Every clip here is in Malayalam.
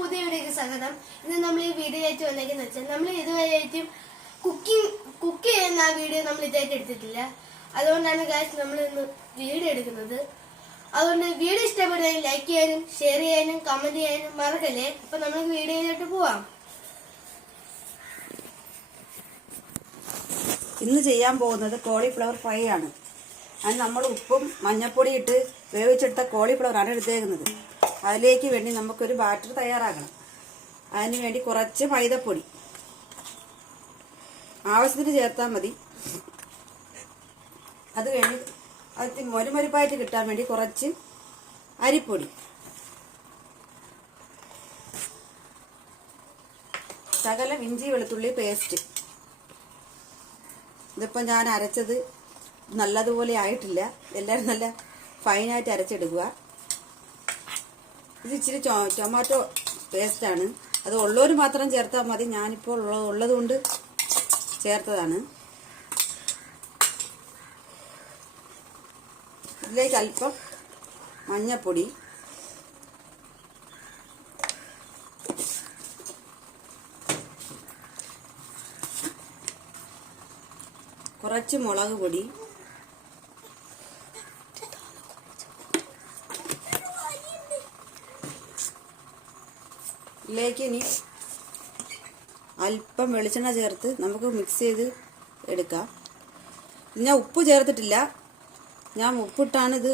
പുതിയ വീഡിയോക്ക് സ്വാഗതം. ഇന്ന് നമ്മൾ ഈ വീഡിയോ ആയിട്ട് വന്നേക്കെന്ന് വെച്ചാൽ നമ്മൾ ഇതുവരെയായിട്ടും കുക്ക് ചെയ്യുന്ന ആ വീഡിയോ നമ്മൾ ഇതായിട്ട് എടുത്തിട്ടില്ല. അതുകൊണ്ടാണ് ഗായ്സ് നമ്മൾ ഇന്ന് വീഡിയോ എടുക്കുന്നത്. അതുകൊണ്ട് വീഡിയോ ഇഷ്ടപ്പെടുകയും ലൈക്ക് ചെയ്യാനും ഷെയർ ചെയ്യാനും കമന്റ് ചെയ്യാനും മറക്കല്ലേ. അപ്പൊ നമുക്ക് വീഡിയോയിലോട്ട് പോവാം. ഇന്ന് ചെയ്യാൻ പോകുന്നത് കോളിഫ്ലവർ ഫ്രൈ ആണ്. അത് നമ്മൾ ഉപ്പും മഞ്ഞൾപ്പൊടി ഇട്ട് വേവിച്ചെടുത്ത കോളിഫ്ലവർ ആണ് എടുത്തേക്കുന്നത്. അതിലേക്ക് വേണ്ടി നമുക്കൊരു ബാറ്റർ തയ്യാറാക്കണം. അതിന് വേണ്ടി കുറച്ച് മൈദപ്പൊടി ആവശ്യത്തിന് ചേർത്താൽ മതി. അത് കഴിഞ്ഞ് അത് മൊരുമൊരുപ്പായിട്ട് കിട്ടാൻ വേണ്ടി കുറച്ച് അരിപ്പൊടി, ശകലം ഇഞ്ചി വെളുത്തുള്ളി പേസ്റ്റ്. ഇതിപ്പോൾ ഞാൻ അരച്ചത് നല്ലതുപോലെ ആയിട്ടില്ല. എല്ലാവരും നല്ല ഫൈനായിട്ട് അരച്ചെടുക്കുക. ഇത് ഇച്ചിരി ടൊമാറ്റോ പേസ്റ്റാണ്. അത് ഉള്ളവർ മാത്രം ചേർത്താൽ മതി. ഞാനിപ്പോൾ ഉള്ളത് കൊണ്ട് ചേർത്തതാണ്. ഇതിലേക്ക് അല്പം മഞ്ഞൾപ്പൊടി, കുറച്ച് മുളക് പൊടി, ഇതിലേക്ക് ഇനി അല്പം വെളിച്ചെണ്ണ ചേർത്ത് നമുക്ക് മിക്സ് ചെയ്ത് എടുക്കാം. ഞാൻ ഉപ്പ് ചേർത്തിട്ടില്ല. ഞാൻ ഉപ്പിട്ടാണ് ഇത്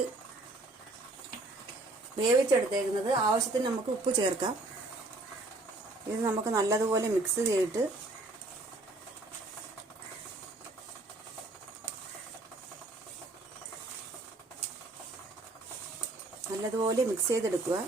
വേവിച്ചെടുത്തേക്കുന്നത്. ആവശ്യത്തിന് നമുക്ക് ഉപ്പ് ചേർക്കാം. ഇത് നമുക്ക് നല്ലതുപോലെ മിക്സ് ചെയ്തിട്ട് നല്ലതുപോലെ മിക്സ് ചെയ്തെടുക്കുക.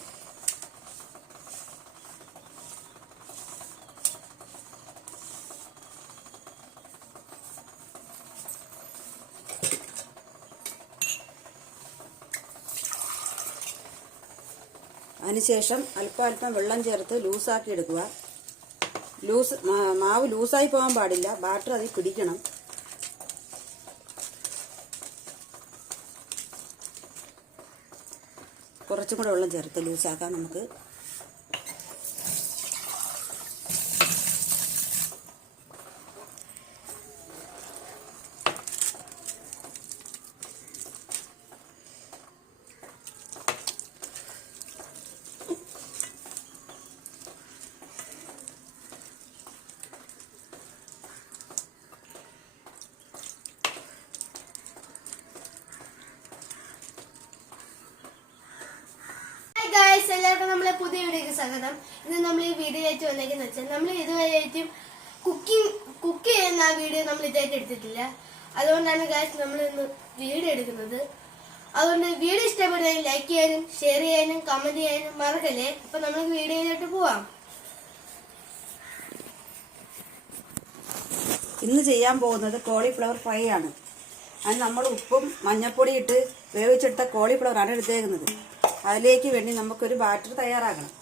അതിനുശേഷം അല്പം വെള്ളം ചേർത്ത് ലൂസാക്കി എടുക്കുക. മാവ് ലൂസായി പോകാൻ പാടില്ല. ബാറ്റർ അതിൽ പിടിക്കണം. കുറച്ചും കൂടെ വെള്ളം ചേർത്ത് ലൂസാക്കാം നമുക്ക്. എല്ലാവർക്കും നമ്മളെ പുതിയ വീഡിയോക്ക് സ്വാഗതം. ഇന്ന് നമ്മൾ ഈ വീഡിയോ ആയിട്ട് വന്നേക്കെന്ന് വെച്ചാൽ നമ്മൾ ഇതുവരെയായിട്ടും കുക്ക് ചെയ്യുന്ന ആ വീഡിയോ നമ്മൾ ഇതായിട്ട് എടുത്തിട്ടില്ല. അതുകൊണ്ടാണ് ഗായ്സ് നമ്മൾ ഇന്ന് വീഡിയോ എടുക്കുന്നത്. അതുകൊണ്ട് വീഡിയോ ഇഷ്ടപ്പെടുകയും ലൈക്ക് ചെയ്യാനും ഷെയർ ചെയ്യാനും കമന്റ് ചെയ്യാനും മറക്കല്ലേ. അപ്പൊ നമുക്ക് വീഡിയോയിലോട്ട് പോവാം. ഇന്ന് ചെയ്യാൻ പോകുന്നത് കോളിഫ്ലവർ ഫ്രൈ ആണ്. അത് നമ്മൾ ഉപ്പും മഞ്ഞൾപ്പൊടി ഇട്ട് വേവിച്ചെടുത്ത കോളിഫ്ലവർ ആണ് എടുത്തേക്കുന്നത്. അതിലേക്ക് വേണ്ടി നമുക്കൊരു ബാറ്റർ തയ്യാറാക്കണം.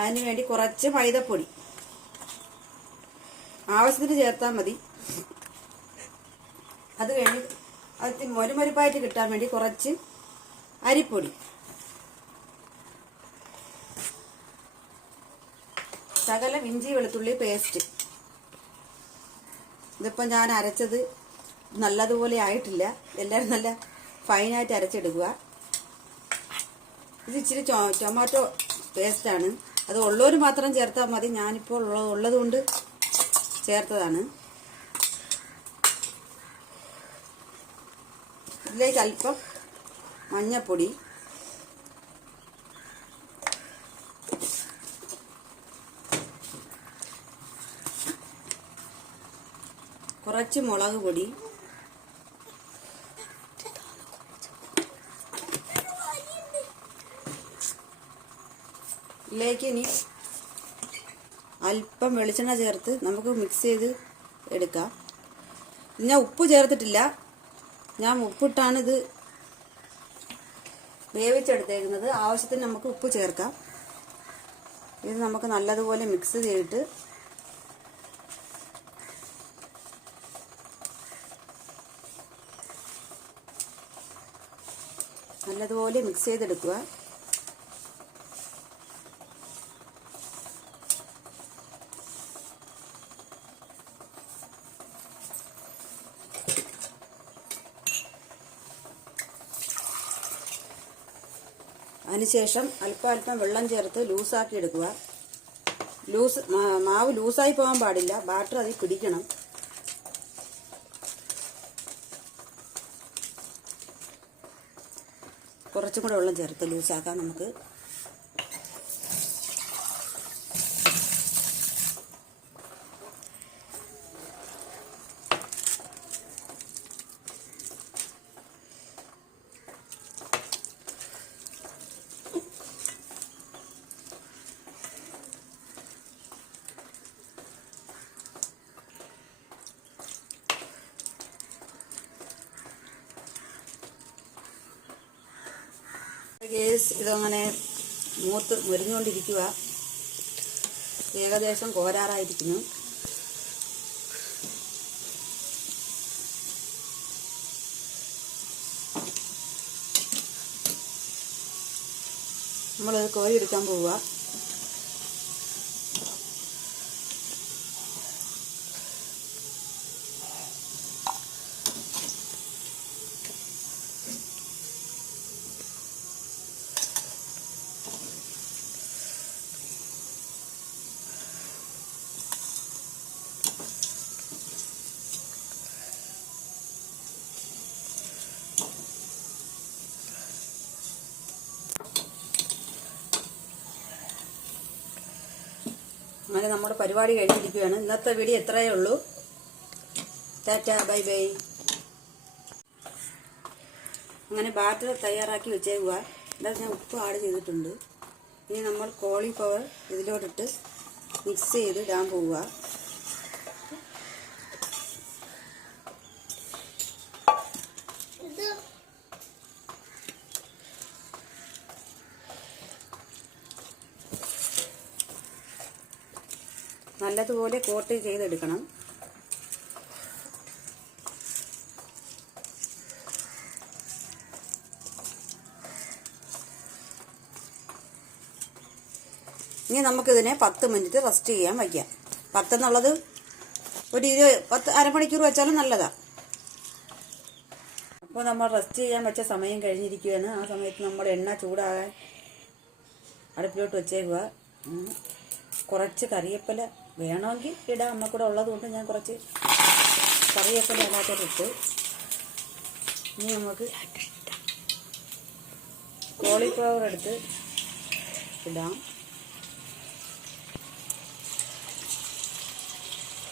അതിന് വേണ്ടി കുറച്ച് മൈദപ്പൊടി ആവശ്യത്തിന് ചേർത്താൽ മതി. അത് കഴിഞ്ഞ് അത് മൊരുമൊരുപ്പായിട്ട് കിട്ടാൻ വേണ്ടി കുറച്ച് അരിപ്പൊടി, ശകലം ഇഞ്ചി വെളുത്തുള്ളി പേസ്റ്റ്. ഇതിപ്പോൾ ഞാൻ അരച്ചത് നല്ലതുപോലെ ആയിട്ടില്ല. എല്ലാവരും നല്ല ഫൈനായിട്ട് അരച്ചെടുക്കുക. ഇത് ഇച്ചിരി ടൊമാറ്റോ പേസ്റ്റാണ്. അത് ഉള്ളവർ മാത്രം ചേർത്താൽ മതി. ഞാനിപ്പോൾ ഉള്ളത് കൊണ്ട് ചേർത്തതാണ്. ഇതിലേക്ക് അല്പം മഞ്ഞൾപ്പൊടി, കുറച്ച് മുളക് പൊടി, ഇതിലേക്ക് ഇനി അല്പം വെളിച്ചെണ്ണ ചേർത്ത് നമുക്ക് മിക്സ് ചെയ്ത് എടുക്കാം. ഞാൻ ഉപ്പ് ചേർത്തിട്ടില്ല. ഞാൻ ഉപ്പിട്ടാണ് ഇത് വേവിച്ചെടുത്തേക്കുന്നത്. ആവശ്യത്തിന് നമുക്ക് ഉപ്പ് ചേർക്കാം. ഇത് നമുക്ക് നല്ലതുപോലെ മിക്സ് ചെയ്തിട്ട് നല്ലതുപോലെ മിക്സ് ചെയ്തെടുക്കുക. അതിനുശേഷം അല്പം വെള്ളം ചേർത്ത് ലൂസാക്കി എടുക്കുക. മാവ് ലൂസായി പോകാൻ പാടില്ല, ബാറ്റർ അതിൽ പിടിക്കണം. കുറച്ചും കൂടെ വെള്ളം ചേർത്ത് ലൂസാക്കാം നമുക്ക്. ഇതങ്ങനെ മുരിഞ്ഞുകൊണ്ടിരിക്കുക. ഏകദേശം കോരാറായിരിക്കുന്നു. നമ്മളത് കോരിയെടുക്കാൻ പോവുക. അങ്ങനെ നമ്മുടെ പരിപാടി കഴിഞ്ഞിരിക്കുകയാണ്. ഇന്നത്തെ വീഡിയോ ഇത്രയേ ഉള്ളൂ. Tata, bye bye. അങ്ങനെ ബാറ്റർ തയ്യാറാക്കി വെച്ചേക്കുക. ഇതാ ഞാൻ ഉപ്പ് ആഡ് ചെയ്തിട്ടുണ്ട്. ഇനി നമ്മൾ കോളിഫ്ലവർ ഇതിലോട്ടിട്ട് മിക്സ് ചെയ്ത് ഇടാൻ പോവുക. നല്ലതുപോലെ കോട്ട് ചെയ്തെടുക്കണം. ഇനി നമുക്കിതിനെ 10 മിനിറ്റ് റെസ്റ്റ് ചെയ്യാൻ വയ്ക്കാം. 10 എന്നുള്ളത് ഒരു 10 അരമണിക്കൂർ വെച്ചാലും നല്ലതാണ്. അപ്പോൾ നമ്മൾ റെസ്റ്റ് ചെയ്യാൻ വെച്ച സമയം കഴിഞ്ഞിരിക്കുകയാണ്. ആ സമയത്ത് നമ്മൾ എണ്ണ ചൂടാകാൻ അടുപ്പിലോട്ട് വെച്ചേക്കുക. കുറച്ച് കറിവേപ്പില വേണമെങ്കിൽ ഇടാം. നമ്മൾക്കൂടെ ഉള്ളത് കൊണ്ട് ഞാൻ കുറച്ച് കറിവേപ്പില അതിനകത്തോട്ടിട്ട് ഇനി നമുക്ക് കോളിഫ്ലവർ എടുത്ത് ഇടാം.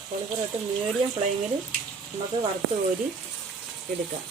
കോളിഫ്ലവർ ഇട്ട് മീഡിയം ഫ്ലെയിമിൽ നമുക്ക് വറുത്ത് കോരി എടുക്കാം.